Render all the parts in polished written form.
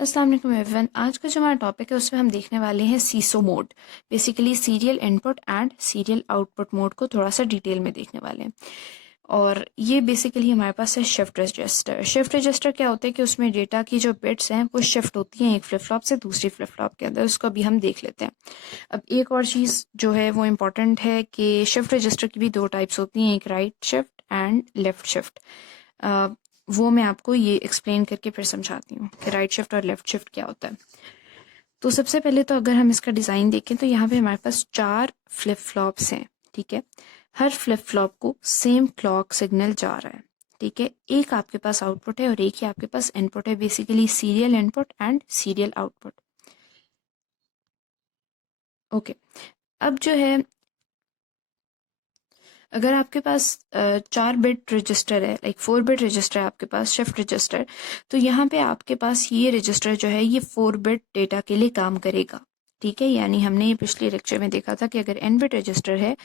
अस्सलाम वालेकुम एवरीवन। आज का जो हमारा टॉपिक है उसमें हम देखने वाले हैं SISO mode. Basically serial input and serial output mode को थोड़ा सा डिटेल में देखने वाले हैं। और ये बेसिकली हमारे पास है शिफ्ट रजिस्टर। शिफ्ट रजिस्टर क्या होता है कि उसमें डेटा की जो बिट्स हैं वो शिफ्ट होती हैं एक फ्लिप फ्लॉप से दूसरी फ्लिप फ्लॉप के अंदर। उसको अभी हम देख लेते हैं। अब एक और चीज़ जो है वो इम्पॉर्टेंट है कि शिफ्ट रजिस्टर की भी दो टाइप्स होती हैं, एक right shift and left shift. वो मैं आपको ये एक्सप्लेन करके फिर समझाती हूँ कि राइट शिफ्ट और लेफ्ट शिफ्ट क्या होता है। तो सबसे पहले तो अगर हम इसका डिज़ाइन देखें तो यहाँ पे हमारे पास 4 फ्लिप फ्लॉप्स हैं। ठीक है, हर फ्लिप फ्लॉप को सेम क्लॉक सिग्नल जा रहा है। ठीक है, एक आपके पास आउटपुट है और एक ही आपके पास इनपुट है, basically serial input and serial output. Okay, अब जो है अगर आपके पास 4 बिट रजिस्टर है, लाइक 4 बिट रजिस्टर है आपके पास शिफ्ट रजिस्टर, तो यहाँ पे आपके पास ये रजिस्टर जो है ये 4 बिट डेटा के लिए काम करेगा। ठीक है, यानी हमने ये पिछले लेक्चर में देखा था कि अगर n बिट रजिस्टर है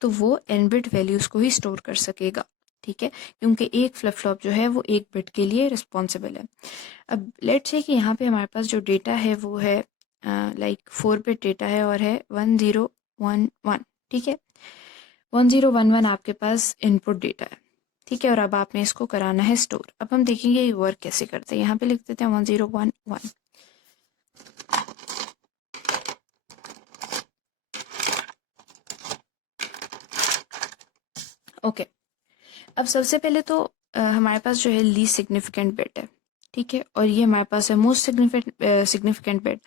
तो वो n बिट वैल्यूज को ही स्टोर कर सकेगा। ठीक है, क्योंकि एक फ्लिप फ्लॉप जो है वो 1 बिट के लिए रिस्पॉन्सिबल है। अब लेट्स से कि यहाँ पे हमारे पास जो डेटा है वो है लाइक 4 बिट डेटा है और है 1011। ठीक है, 1011 आपके पास इनपुट डेटा है। ठीक है, और अब आपने इसको कराना है स्टोर। अब हम देखेंगे ये वर्क कैसे करते हैं। यहाँ पे लिख देते हैं 1011। ओके, अब सबसे पहले तो हमारे पास जो है लीस्ट सिग्निफिकेंट बिट है। ठीक है, और ये हमारे पास है मोस्ट सिग्निफिकेंट बिट।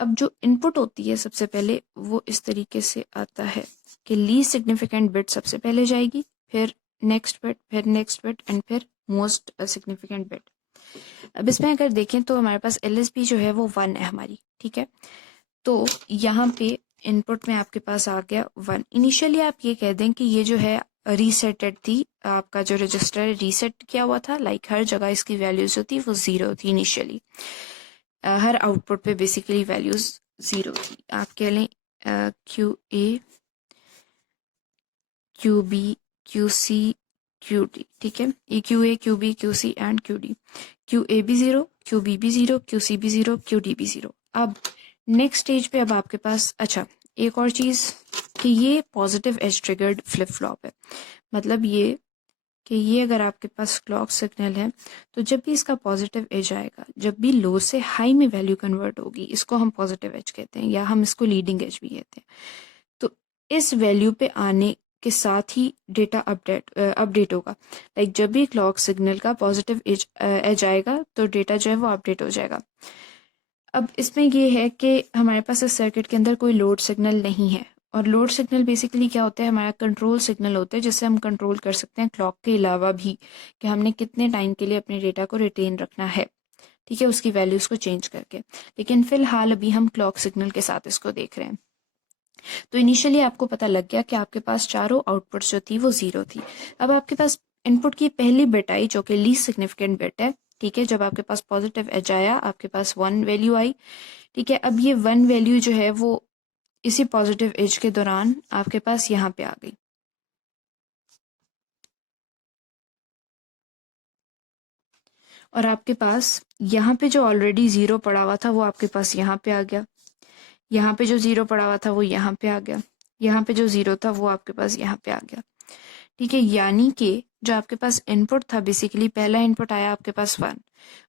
अब जो इनपुट होती है सबसे पहले वो इस तरीके से आता है कि लीस्ट सिग्निफिकेंट बिट सबसे पहले जाएगी, फिर नेक्स्ट बिट, फिर नेक्स्ट बिट एंड फिर मोस्ट सिग्निफिकेंट बिट। अब इसमें अगर देखें तो हमारे पास LSB जो है वो 1 है हमारी। ठीक है, तो यहाँ पे इनपुट में आपके पास आ गया 1। इनिशियली आप ये कह दें कि ये जो है रीसेटेड थी, आपका जो रजिस्टर रीसेट किया हुआ था, लाइक हर जगह इसकी वैल्यूज होती वो 0 थी इनिशियली। हर आउटपुट पे बेसिकली वैल्यूज 0 थी। आप कह लें QA, QB, QC, QD। ठीक है, ये QA, QB, QC and QD। QA भी 0, QB भी 0, QC भी 0, QD भी 0। अब नेक्स्ट स्टेज पे अब आपके पास, अच्छा एक और चीज़ कि ये positive edge triggered flip flop है। मतलब ये कि ये अगर आपके पास क्लॉक सिग्नल है तो जब भी इसका पॉजिटिव एज आएगा, जब भी लो से हाई में वैल्यू कन्वर्ट होगी, इसको हम पॉजिटिव एज कहते हैं या हम इसको लीडिंग एज भी कहते हैं। तो इस वैल्यू पे आने के साथ ही डेटा अपडेट होगा। लाइक जब भी क्लॉक सिग्नल का पॉजिटिव एज आएगा तो डेटा जो है वो अपडेट हो जाएगा। अब इसमें ये है कि हमारे पास इस सर्किट के अंदर कोई लोड सिग्नल नहीं है, और लोड सिग्नल बेसिकली क्या होता है, हमारा कंट्रोल सिग्नल होता है जिससे हम कंट्रोल कर सकते हैं क्लॉक के अलावा भी कि हमने कितने टाइम के लिए अपने डेटा को रिटेन रखना है। ठीक है, उसकी वैल्यूज को चेंज करके। लेकिन फिलहाल अभी हम क्लॉक सिग्नल के साथ इसको देख रहे हैं। तो इनिशियली आपको पता लग गया कि आपके पास चारों आउटपुट्स जो थी वो 0 थी। अब आपके पास इनपुट की पहली बिट आई जो कि लीस्ट सिग्निफिकेंट बिट है। ठीक है, जब आपके पास पॉजिटिव एज आया आपके पास 1 वैल्यू आई। ठीक है, अब ये 1 वैल्यू जो है वो इसी पॉजिटिव एज के दौरान आपके पास यहाँ पे आ गई। और आपके पास यहाँ पे जो ऑलरेडी 0 पड़ा हुआ था वो आपके पास यहाँ पे आ गया। यहाँ पे जो 0 पड़ा हुआ था वो यहाँ पे आ गया। यहाँ पे जो 0 था वो आपके पास यहाँ पे आ गया। ठीक है, यानी कि जो आपके पास इनपुट था, बेसिकली पहला इनपुट आया आपके पास 1।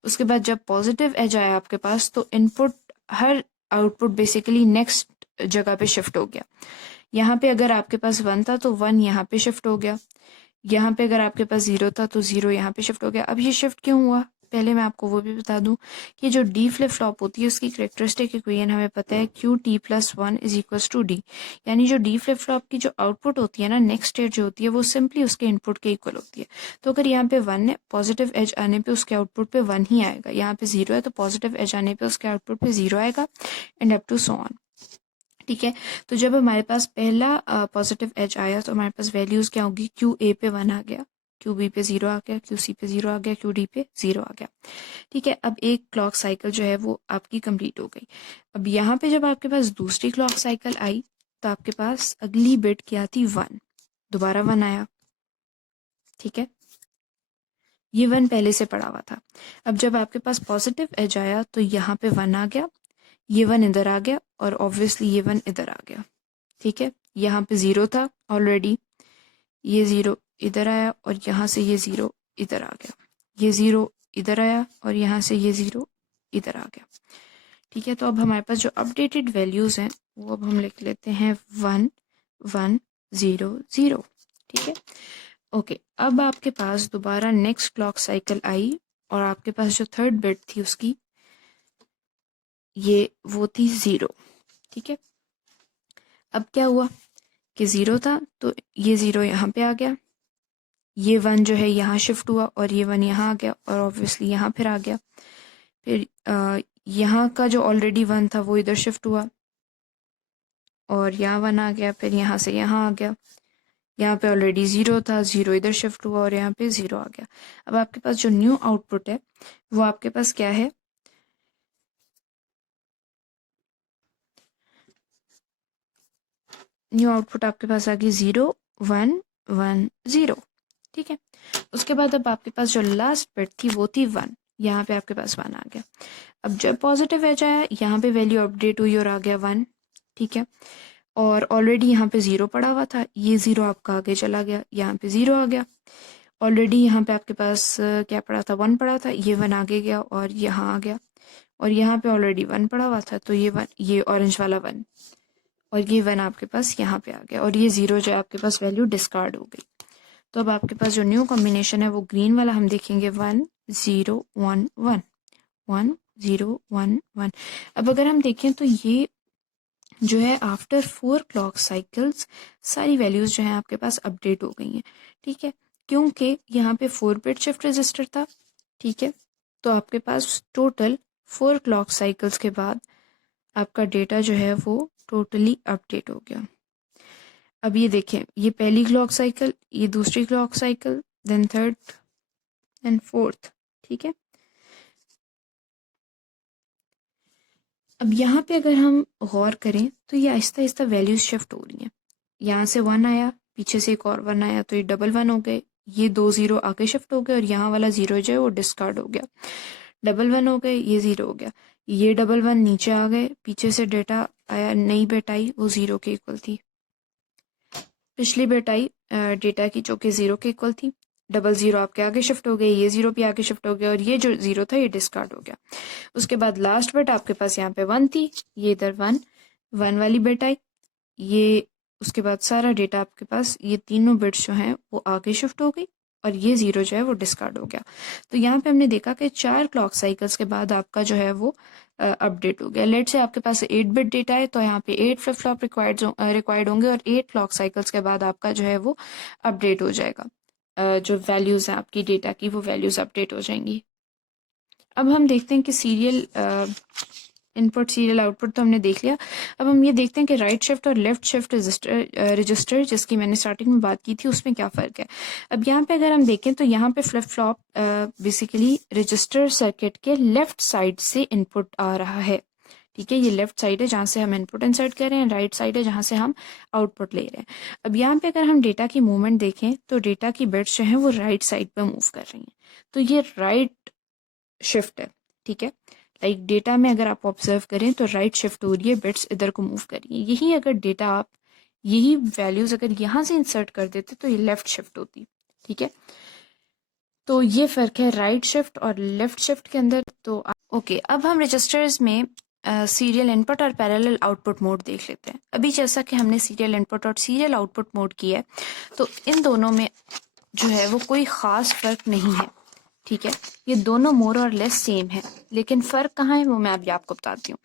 उसके बाद जब पॉजिटिव एज आया आपके पास तो इनपुट, हर आउटपुट बेसिकली नेक्स्ट जगह पे शिफ्ट हो गया। यहाँ पे अगर आपके पास 1 था तो 1 यहाँ पे शिफ्ट हो गया। यहाँ पे अगर आपके पास 0 था तो 0 यहाँ पे शिफ्ट हो गया। अब ये शिफ्ट क्यों हुआ, पहले मैं आपको वो भी बता दूं कि जो डी फ्लिप फ्लॉप होती है उसकी करेक्टरिस्टिक इक्वेशन हमें पता है, QT+1 is equals to D. यानी जो डी फ्लिप फ्लॉप की जो आउटपुट होती है ना, नेक्स्ट स्टेट जो होती है वो सिंपली उसके इनपुट के इक्वल होती है। तो अगर यहाँ पे 1 है, पॉजिटिव एज आने पे उसके आउटपुट पे 1 ही आएगा। यहाँ पे 0 है तो पॉजिटिव एज आने पे उसके आउटपुट पे 0 आएगा, and up to so on. ठीक है, तो जब हमारे पास पहला पॉजिटिव एज आया तो हमारे पास वैल्यूज क्या होगी, QA पे 1 आ गया, QB पे 0 आ गया, QC पे 0 आ गया, QD पे 0 आ गया। ठीक है, अब एक क्लॉक साइकिल जो है वो आपकी कंप्लीट हो गई। अब यहाँ पे जब आपके पास दूसरी क्लॉक साइकिल आई तो आपके पास अगली बिट क्या थी, 1। दोबारा 1 आया। ठीक है, ये 1 पहले से पड़ा हुआ था। अब जब आपके पास पॉजिटिव एज आया तो यहाँ पे 1 आ गया, ये 1 इधर आ गया और ऑब्वियसली ये 1 इधर आ गया। ठीक है, यहाँ पे 0 था ऑलरेडी, ये 0 इधर आया और यहाँ से ये 0 इधर आ गया, ये 0 इधर आया और यहाँ से ये 0 इधर आ गया। ठीक है, तो अब हमारे पास जो अपडेटेड वैल्यूज़ हैं वो अब हम लिख लेते हैं 1 1 0 0। ठीक है, ओके। अब आपके पास दोबारा नेक्स्ट क्लॉक साइकिल आई और आपके पास जो थर्ड बिट थी उसकी वो थी 0। ठीक है, अब क्या हुआ कि 0 था तो ये 0 यहाँ पे आ गया, ये 1 जो है यहाँ शिफ्ट हुआ और ये 1 यहाँ आ गया और ऑब्वियसली यहाँ फिर आ गया। फिर यहाँ का जो ऑलरेडी 1 था वो इधर शिफ्ट हुआ और यहाँ 1 आ गया, फिर यहाँ से यहाँ आ गया, यहाँ पे ऑलरेडी 0 था, 0 इधर शिफ्ट हुआ और यहाँ पे 0 आ गया। अब आपके पास जो न्यू आउटपुट है वो आपके पास क्या है, न्यू आउटपुट आपके पास आ गई 0 1 1 0। ठीक है, उसके बाद अब आपके पास जो लास्ट बिट थी वो थी 1, यहाँ पे आपके पास 1 आ गया। अब जब पॉजिटिव एज आया यहाँ पे वैल्यू अपडेट हुई और आ गया 1। ठीक है, और ऑलरेडी यहाँ पे 0 पड़ा हुआ था, ये 0 आपका आगे चला गया, यहाँ पे 0 आ गया। ऑलरेडी यहाँ पे आपके पास क्या पड़ा था, 1 पड़ा था, ये 1 आगे गया और यहाँ आ गया और यहाँ पे ऑलरेडी 1 पड़ा हुआ था तो ये ऑरेंज वाला 1 और ये 1 आपके पास यहाँ पे आ गया और ये 0 जो आपके पास वैल्यू डिस्कार्ड हो गई। तो अब आपके पास जो न्यू कॉम्बिनेशन है वो ग्रीन वाला हम देखेंगे 1 0 1 1 1 0 1 1। अब अगर हम देखें तो ये जो है आफ्टर 4 क्लॉक साइकिल्स सारी वैल्यूज जो है आपके पास अपडेट हो गई हैं। ठीक है, क्योंकि यहाँ पे 4 बिट शिफ्ट रजिस्टर था। ठीक है, तो आपके पास टोटल 4 क्लॉक साइकिल्स के बाद आपका डेटा जो है वो टोटली अपडेट हो गया। अब ये देखें, ये पहली क्लॉक साइकिल, ये दूसरी clock cycle, then third and fourth. ठीक है, अब यहाँ पे अगर हम गौर करें तो ये आहिस्ता आहिस्ता वैल्यूज शिफ्ट हो रही हैं। यहाँ से 1 आया, पीछे से एक और 1 आया तो ये डबल 1 हो गए, ये 2 0 आगे शिफ्ट हो गए और यहाँ वाला 0 जो है वो डिस्कार्ड हो गया, डबल 1 हो गए, ये 0 हो गया, ये डबल 1 नीचे आ गए, पीछे से डेटा आया, नई बिट आई वो 0 के इक्वल थी, पिछली बिट आई डेटा की जो कि 0 के इक्वल थी, डबल 0 आपके आगे शिफ्ट हो गए, ये 0 भी आगे शिफ्ट हो गया और ये जो 0 था ये डिस्कार्ड हो गया। उसके बाद लास्ट बिट आपके पास यहाँ पे 1 थी, ये इधर 1 वाली बिट आई, ये उसके बाद सारा डेटा आपके पास ये तीनों बिट्स जो हैं वो आगे शिफ्ट हो गई और ये 0 जो है वो डिस्कार्ड हो गया। तो यहाँ पे हमने देखा कि 4 क्लॉक साइकिल्स के बाद आपका जो है वो अपडेट हो गया। लेट से आपके पास 8 बिट डेटा है तो यहाँ पे 8 फ्लिप फ्लॉप रिक्वायर्ड होंगे और 8 क्लॉक साइकिल्स के बाद आपका जो है वो अपडेट हो जाएगा। जो वैल्यूज़ हैं आपकी डेटा की वो वैल्यूज़ अपडेट हो जाएंगी। अब हम देखते हैं कि सीरियल इनपुट सीरियल आउटपुट तो हमने देख लिया। अब हम ये देखते हैं कि राइट शिफ्ट और लेफ्ट शिफ्ट रजिस्टर जिसकी मैंने स्टार्टिंग में बात की थी उसमें क्या फ़र्क है। अब यहाँ पे अगर हम देखें तो यहाँ पे flip flop basically register circuit के लेफ्ट साइड से इनपुट आ रहा है। ठीक है, ये लेफ्ट साइड है जहाँ से हम इनपुट इंसर्ट कर रहे हैं, राइट साइड है जहाँ से हम आउटपुट ले रहे हैं। अब यहाँ पे अगर हम डेटा की मूवमेंट देखें तो डेटा की बिट्स जो हैं वो राइट साइड पर मूव कर रही हैं, तो ये राइट शिफ्ट है। ठीक है, लाइक डेटा में अगर आप ऑब्जर्व करें तो राइट शिफ्ट हो रही है, बिट्स इधर को मूव कर रही है। यही अगर डेटा आप यही वैल्यूज अगर यहाँ से इंसर्ट कर देते तो ये लेफ्ट शिफ्ट होती। ठीक है, तो ये फ़र्क है राइट शिफ्ट और लेफ्ट शिफ्ट के अंदर। तो ओके, अब हम रजिस्टर्स में सीरियल इनपुट और पैरेलल आउटपुट मोड देख लेते हैं। अभी जैसा कि हमने सीरियल इनपुट और सीरियल आउटपुट मोड किया है तो इन दोनों में जो है वो कोई ख़ास फ़र्क नहीं है। ठीक है, ये दोनों मोर और लेस सेम है, लेकिन फ़र्क कहाँ है वो मैं अभी आपको बताती हूँ।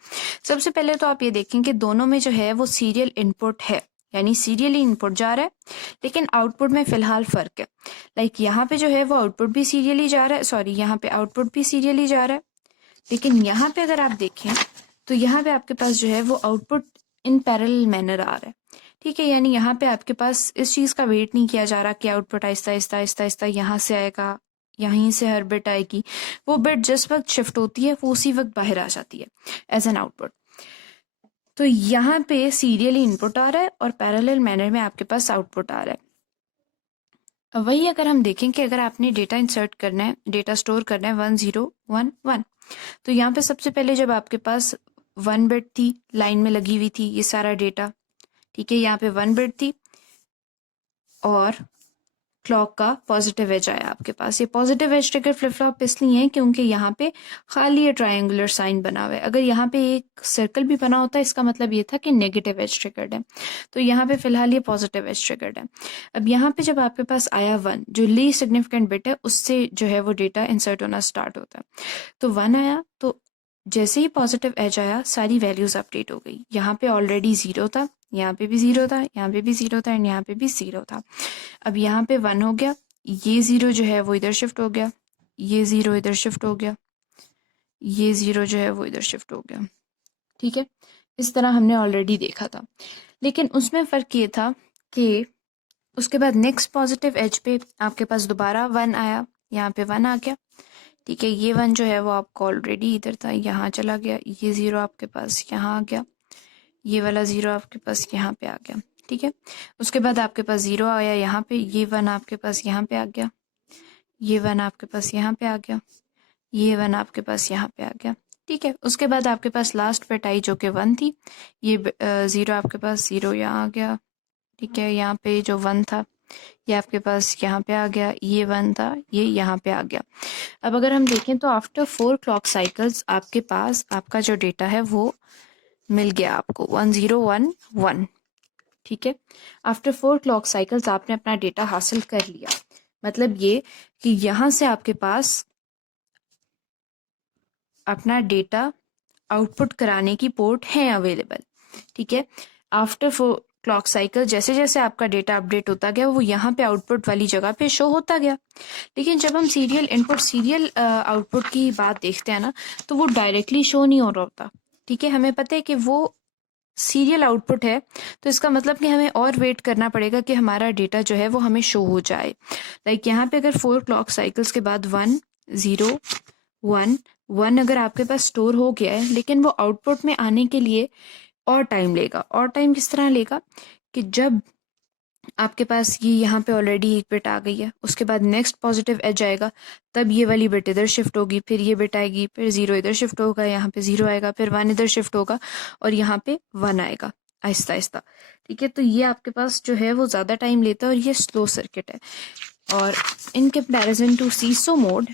सबसे पहले तो आप ये देखें कि दोनों में जो है वो सीरियल इनपुट है, यानी सीरियली इनपुट जा रहा है, लेकिन आउटपुट में फ़िलहाल फ़र्क है। लाइक यहाँ पे जो है वो आउटपुट भी सीरियली जा रहा है, सॉरी यहाँ पे आउटपुट भी सीरियली जा रहा है, लेकिन यहाँ पे अगर आप देखें तो यहाँ पे आपके पास जो है वो आउटपुट इन पैरेलल मैनर आ रहा है। ठीक है, यानी यहाँ पे आपके पास इस चीज़ का वेट नहीं किया जा रहा कि आउटपुट आहिस्ता आहिस्ता आहिस्ता आहिस्ता यहाँ से आएगा, यहीं से हर बिट आएगी। वो बिट जिस वक्त शिफ्ट होती है वो उसी वक्त बाहर आ जाती है एज एन आउटपुट। तो यहाँ पे सीरियली इनपुट आ रहा है और पैरेलल मैनर में आपके पास आउटपुट आ रहा है। अब वही अगर हम देखें कि अगर आपने डेटा इंसर्ट करना है, डेटा स्टोर करना है 1011, तो यहाँ पे सबसे पहले जब आपके पास 1 बिट थी, लाइन में लगी हुई थी ये सारा डेटा, ठीक है, यहाँ पे 1 बिट थी और क्लॉक का पॉजिटिव एज आया आपके पास। ये positive edge trigger flip flop इसलिए है क्योंकि यहाँ पे खाली ये ट्रायंगुलर साइन बना हुआ है। अगर यहाँ पे एक सर्कल भी बना होता है इसका मतलब ये था कि नेगेटिव एज ट्रिगर्ड है, तो यहाँ पे फिलहाल ये पॉजिटिव एज ट्रिगर्ड है। अब यहाँ पे जब आपके पास आया 1, जो लीस्ट सिग्निफिकेंट बिट है, उससे जो है वो डेटा इंसर्ट होना स्टार्ट होता है। तो 1 आया, तो जैसे ही पॉजिटिव एज आया सारी वैल्यूज अपडेट हो गई। यहाँ पे ऑलरेडी 0 था, यहाँ पे भी 0 था, यहाँ पे भी 0 था एंड यहाँ पे भी 0 था। अब यहाँ पे 1 हो गया, ये 0 जो है वो इधर शिफ्ट हो गया, ये 0 इधर शिफ्ट हो गया, ये 0 जो है वो इधर शिफ्ट हो गया, ठीक है। इस तरह हमने ऑलरेडी देखा था, लेकिन उसमें फ़र्क ये था कि उसके बाद नेक्स्ट पॉजिटिव एज पे आपके पास दोबारा 1 आया, यहाँ पे 1 आ गया, ठीक है। ये 1 जो है वो आपको ऑलरेडी इधर था, यहाँ चला गया, ये 0 आपके पास यहाँ आ गया, ये वाला 0 आपके पास यहाँ पे आ गया, ठीक है। उसके बाद आपके पास 0 आया यहाँ पे, ये 1 आपके पास यहाँ पे आ गया, ये 1 आपके पास यहाँ पे आ गया, ये 1 आपके पास यहाँ पे आ गया, ठीक है। उसके बाद आपके पास लास्ट बिट आई जो कि 1 थी, ये 0 आपके पास 0 यहाँ आ गया, ठीक है। यहाँ पे जो 1 था ये आपके पास यहाँ पे आ गया, ये 1 था ये यहाँ पे आ गया। अब अगर हम देखें तो आफ्टर 4 क्लॉक साइकिल्स आपके पास आपका जो डेटा है वो मिल गया आपको 1011, ठीक है। आफ्टर 4 क्लॉक साइकिल्स आपने अपना डेटा हासिल कर लिया। मतलब ये कि यहाँ से आपके पास अपना डेटा आउटपुट कराने की पोर्ट है अवेलेबल, ठीक है। आफ्टर 4 क्लॉक साइकिल जैसे जैसे आपका डेटा अपडेट होता गया वो यहाँ पे आउटपुट वाली जगह पे शो होता गया। लेकिन जब हम सीरियल इनपुट सीरियल आउटपुट की बात देखते हैं ना, तो वो डायरेक्टली शो नहीं हो रहा होता, ठीक है। हमें पता है कि वो सीरियल आउटपुट है, तो इसका मतलब कि हमें और वेट करना पड़ेगा कि हमारा डेटा जो है वो हमें शो हो जाए। लाइक यहाँ पे अगर 4 क्लॉक साइकिल्स के बाद 1 0 1 1 अगर आपके पास स्टोर हो गया है, लेकिन वो आउटपुट में आने के लिए और टाइम लेगा। और टाइम किस तरह लेगा कि जब आपके पास ये यहाँ पे ऑलरेडी एक बिट आ गई है, उसके बाद नेक्स्ट पॉजिटिव एज आएगा, तब ये वाली बिट इधर शिफ्ट होगी, फिर ये बिट आएगी, फिर 0 इधर शिफ्ट होगा, यहाँ पे 0 आएगा, फिर 1 इधर शिफ्ट होगा और यहाँ पे 1 आएगा, आहिस्ता आहिस्ता, ठीक है। तो ये आपके पास जो है वो ज़्यादा टाइम लेता है और ये स्लो सर्किट है। और in comparison to SISO mode,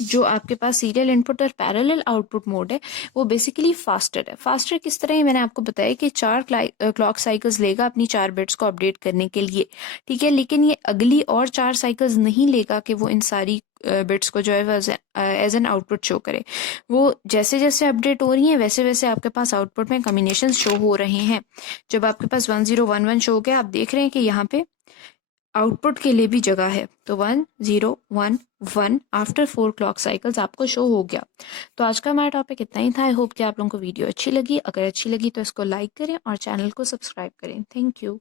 जो आपके पास सीरियल इनपुट और पैरेलल आउटपुट मोड है, वो बेसिकली फास्टर है। फास्टर किस तरह ही मैंने आपको बताया कि 4 क्लॉक साइकिल्स लेगा अपनी 4 बिट्स को अपडेट करने के लिए, ठीक है। लेकिन ये अगली और 4 साइकिल्स नहीं लेगा कि वो इन सारी बिट्स को जो है एज एन आउटपुट शो करे। वो जैसे जैसे अपडेट हो रही हैं वैसे वैसे आपके पास आउटपुट में कॉम्बिनेशन शो हो रहे हैं। जब आपके पास 1011 शो हो गया, आप देख रहे हैं कि यहाँ पे आउटपुट के लिए भी जगह है, तो 1011 आफ्टर 4 क्लॉक साइकिल्स आपको शो हो गया। तो आज का हमारा टॉपिक इतना ही था। आई होप कि आप लोगों को वीडियो अच्छी लगी। अगर अच्छी लगी तो इसको लाइक करें और चैनल को सब्सक्राइब करें। Thank you.